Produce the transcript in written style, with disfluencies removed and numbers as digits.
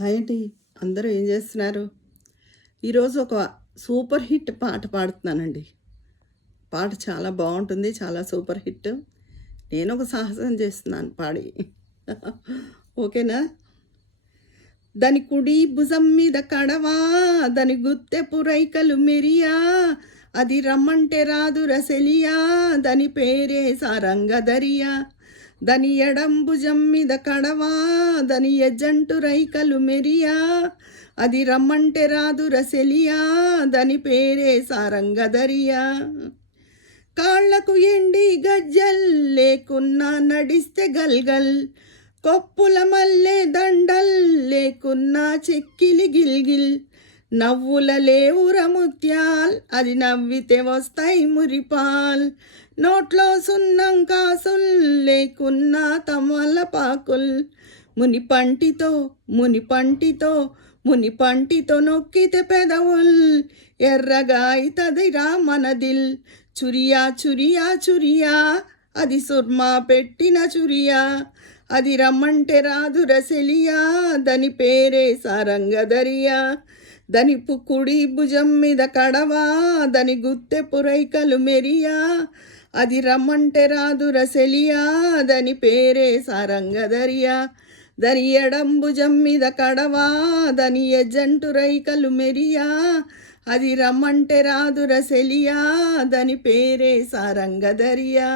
Hi అండి. అందరూ ఏం చేస్తున్నారు? ఈరోజు ఒక సూపర్ హిట్ పాట పాడుతున్నానండి. పాట చాలా బావుంటుంది. చాలా సూపర్ హిట్. నేనొక సాహసం చేస్తున్నాను పాడి. ఓకేనా? దాని కుడి భుజం మీద కడవా, దాని గుత్తెపు రైకలు మెరియా, అది రమ్మంటే రాదురా సెలియా, దాని పేరే సారంగధరియా. దాని ఎడం భుజం మీద కడవా, దాని ఎజ్జంటు రైకలు మెరియా, అది రమ్మంటే రాదురా సెలియా, దాని పేరే సారంగధరియా. కాళ్లకు ఎండి గజ్జల్ లేకున్నా నడిస్తే గల్గల్, కొప్పుల మల్లె దండల్ లేకున్నా చెక్కిలి గిల్గిల్, నవ్వుల లేవుర ముత్యాల్, అది నవ్వితే వస్తాయి మురిపాల్, నోట్లో సున్నం కాసుల్ లేకున్నా తమలపాకుల్, మునిపంటితో మునిపంటితో మునిపంటితో నొక్కితే పెదవుల్, ఎర్రగా అయితదిరా మనదిల్, చురియా చురియా చురియా, అది సుర్మా పెట్టిన చురియా, అది రమ్మంటే రాదుర సెలియా, దాని పేరే సారంగధరియా. దాని కుడి భుజం మీద కడవా, దాని గుత్తెపు రైకలు మెరియా, అది రమ్మంటే రాదుర సెలియా, దాని పేరే సారంగధరియా. దాని ఎడం భుజం మీద కడవా, దాని ఎజ్జంటు రైకలు మెరియా, అది రమ్మంటే రాదుర సెలియా, దాని పేరే సారంగధరియా.